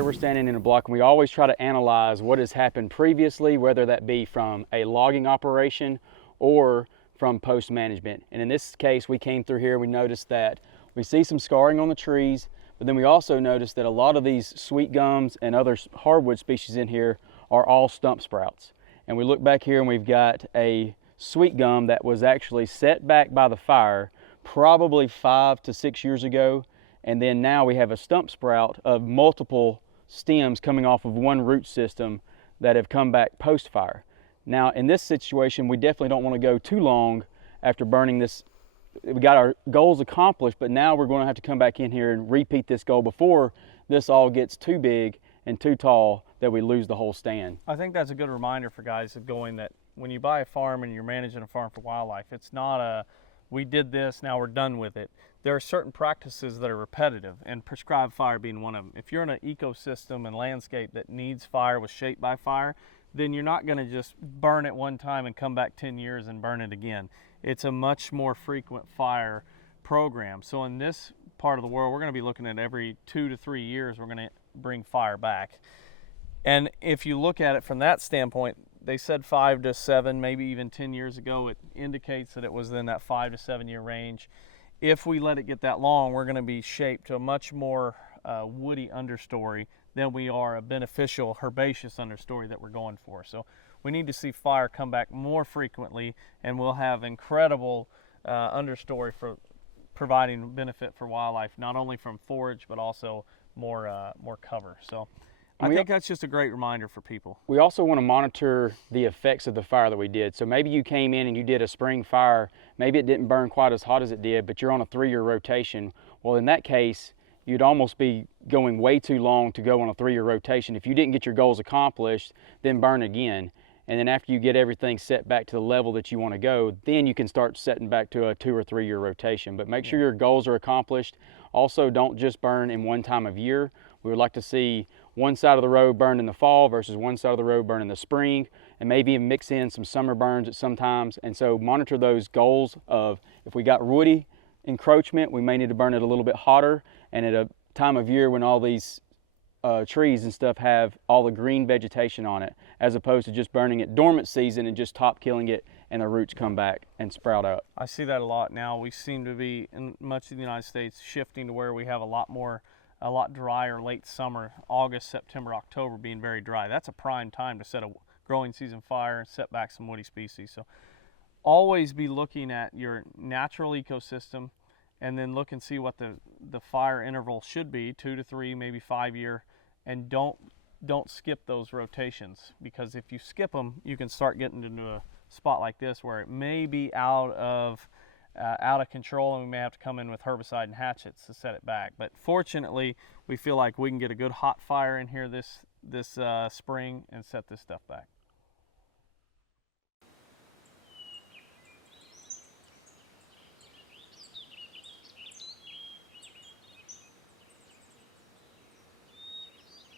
here we're standing in a block, and we always try to analyze what has happened previously, whether that be from a logging operation or from post management. And in this case, we came through here, we noticed that we see some scarring on the trees, but then we also noticed that a lot of these sweet gums and other hardwood species in here are all stump sprouts. And we look back here and we've got a sweet gum that was actually set back by the fire probably 5 to 6 years ago. And then now we have a stump sprout of multiple stems coming off of one root system that have come back post-fire. Now in this situation, we definitely don't want to go too long after burning this. We got our goals accomplished, but now we're going to have to come back in here and repeat this goal before this all gets too big and too tall that we lose the whole stand. I think that's a good reminder for guys of going that when you buy a farm and you're managing a farm for wildlife, it's not a, we did this, now we're done with it. There are certain practices that are repetitive, and prescribed fire being one of them. If you're in an ecosystem and landscape that needs fire, was shaped by fire, then you're not going to just burn it one time and come back 10 years and burn it again. It's a much more frequent fire program. So in this part of the world, we're going to be looking at every 2 to 3 years, we're going to bring fire back. And if you look at it from that standpoint, they said 5 to 7, maybe even 10 years ago, it indicates that it was in that 5 to 7 year range. If we let it get that long, we're going to be shaped to a much more woody understory than we are a beneficial herbaceous understory that we're going for. So we need to see fire come back more frequently, and we'll have incredible understory for providing benefit for wildlife, not only from forage but also more cover. So I think that's just a great reminder for people. We also want to monitor the effects of the fire that we did. So maybe you came in and you did a spring fire, maybe it didn't burn quite as hot as it did, but you're on a 3-year rotation. Well, in that case, you'd almost be going way too long to go on a 3-year rotation. If you didn't get your goals accomplished, then burn again. And then after you get everything set back to the level that you want to go, then you can start setting back to a 2 or 3 year rotation. But make sure your goals are accomplished. Also, don't just burn in one time of year. We would like to see one side of the road burned in the fall versus one side of the road burned in the spring, and maybe even mix in some summer burns at some times. And so monitor those goals of, if we got woody encroachment, we may need to burn it a little bit hotter, and at a time of year when all these trees and stuff have all the green vegetation on it, as opposed to just burning it dormant season and just top killing it and the roots come back and sprout up. I see that a lot now. We seem to be, in much of the United States, shifting to where we have a lot drier late summer, August, September, October being very dry. That's a prime time to set a growing season fire and set back some woody species. So always be looking at your natural ecosystem and then look and see what the fire interval should be, 2 to 3, maybe 5 year, and don't skip those rotations, because if you skip them, you can start getting into a spot like this where it may be out of control, and we may have to come in with herbicide and hatchets to set it back. But fortunately, we feel like we can get a good hot fire in here this spring and set this stuff back.